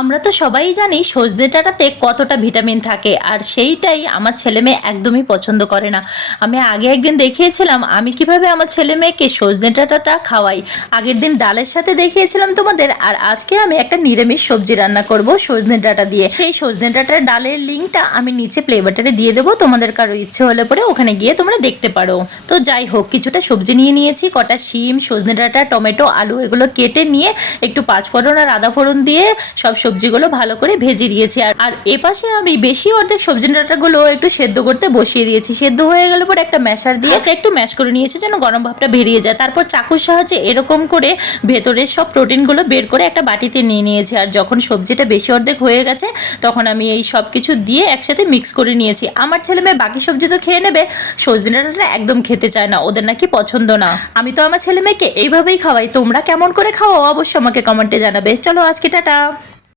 আমরা তো সবাই জানি সজনে ডাঁটাতে কতটা ভিটামিন থাকে, আর সেইটাই আমার ছেলে মেয়ে একদমই পছন্দ করে না। আমি আগে একদিন দেখিয়েছিলাম আমি কিভাবে আমার ছেলে মেয়েকে সজনে ডাঁটাটা খাওয়াই। আগের দিন ডালের সাথে দেখিয়েছিলাম তোমাদের, আর আজকে আমি একটা নিরামিষ সবজি রান্না করব সজনে ডাঁটা দিয়ে। সেই সজনে ডাঁটার ডালের লিঙ্কটা আমি নিচে প্লে বাটনে দিয়ে দেবো, তোমাদের কারো ইচ্ছে হলে পরে ওখানে গিয়ে তোমরা দেখতে পারো। তো যাই হোক, কিছুটা সবজি নিয়ে নিয়েছি, কটা শিম, সজনে ডাঁটা, টমেটো, আলু এগুলো কেটে নিয়ে একটু পাঁচফোড়ন আর আদা ফোড়ন দিয়ে সব সবজিগুলো ভালো করে ভেজে দিয়েছি। আর এপাশে আমি বেশি অর্ধেক সবজি ডাঁটাগুলো একটু সেদ্ধ করতে বসিয়ে দিয়েছি। সেদ্ধ হয়ে গেলে পরে একটা ম্যাশার দিয়ে একটু ম্যাশ করে নিয়েছি যেন গরম ভাবটা বেরিয়ে যায়। তারপর চাকুর সাহায্যে এরকম করে ভেতরের সব প্রোটিনগুলো বের করে একটা বাটিতে নিয়ে নিয়েছি। আর যখন সবজিটা বেশি অর্ধেক হয়ে গেছে তখন আমি এই সব কিছু দিয়ে একসাথে মিক্স করে নিয়েছি। আমার ছেলে মেয়ে বাকি সবজি তো খেয়ে নেবে, সজনে ডাঁটাটা একদম খেতে চায় না, ওদের নাকি পছন্দ না। আমি তো আমার ছেলে মেয়েকে এইভাবেই খাওয়াই। তোমরা কেমন করে খাওয়াও অবশ্যই আমাকে কমেন্টে জানাবে। চলো আজকে টাটা।